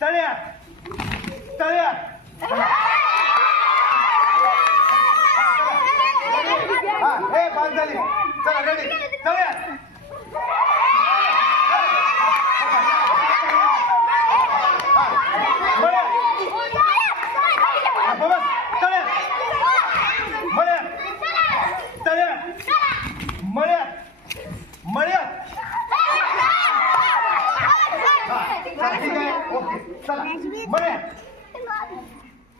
तळ्यात तळ्यात हा हे पाच झाली चला रेडी तळ्यात हा, मळ्यात हा, बस तळ्यात मळ्यात तळ्यात मळ्यात मळ्यात हा चला ठीक आहे ओके चला मळ्यात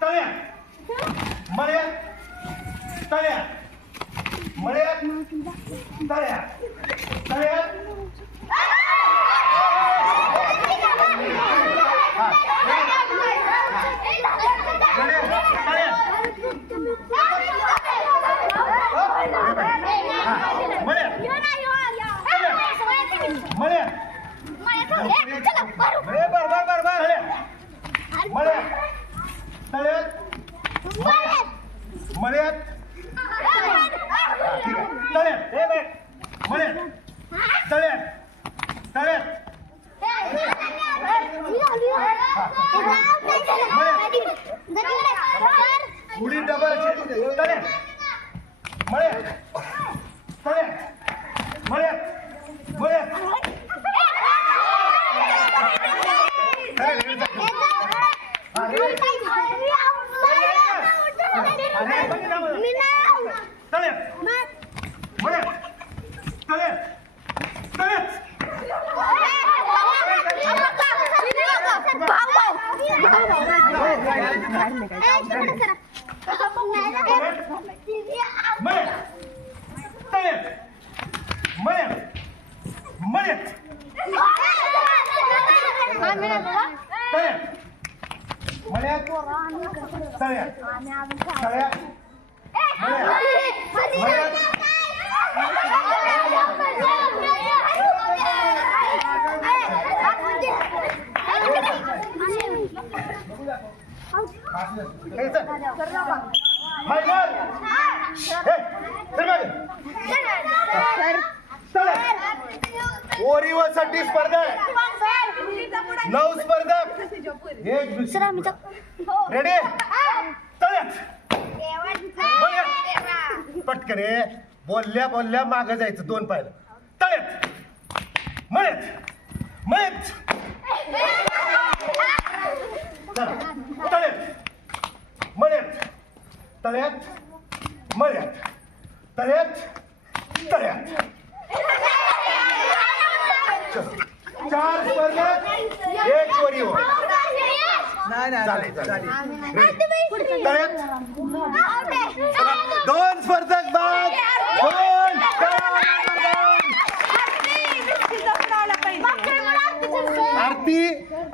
तळ्यात मळ्यात तळ्यात मळ्यात तळ्यात तळ्यात मळ्यात अरे बर बर बर बर मळ्यात तळ्यात मळ्यात ठीक आहे तळ्यात हे बघ मळ्यात तळ्यात तळ्यात उडी डबल तळ्यात मळ्यात तळ्यात मळ्यात मळ्यात तळ्यात मळ्यात तळ्यात तळ्यात मळ्यात तळ्यात मळ्यात मळ्यात तळ्यात मळ्यात तळ्यात तळ्यात हे चल. मायकर हे चल मागे. तळ्यात ओरिवसाठी स्पर्धा आहे. नऊ स्पर्धक एक दुसरी. रेडी पटकरे पटकन रे बोलल्या बोलल्या मागं जायचं दोन पायला. तळ्यात मळ्यात मळ्यात चला तळ्यात मळ्यात तळ्यात मळ्यात तळ्यात तळ्यात. चार स्पर्धक एक वरीवर चालेल चालेल? तळ्यात. दोन स्पर्धक बाद दोन दोन. आरती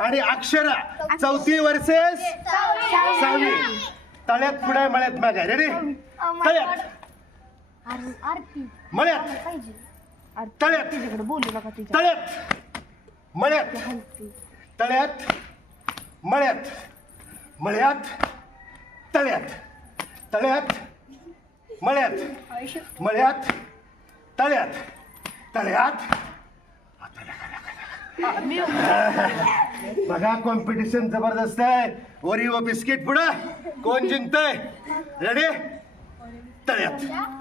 आणि अक्षरा चौथी वर्सेस सहावी तळ्यात पुढे मळ्यात मागा. रेडी तळ्यात. मळ्यात. तळ्यात. बोलू नका तिच्या तळ्यात. मळ्यात. तळ्यात. मळ्यात. मळ्यात. तळ्यात. तळ्यात. मळ्यात. मळ्यात. तळ्यात. तळ्यात. बघा कॉम्पिटिशन जबरदस्त आहे. ओरिओ बिस्किट पुढं. कोण जिंकतय? रेडी तळ्यात.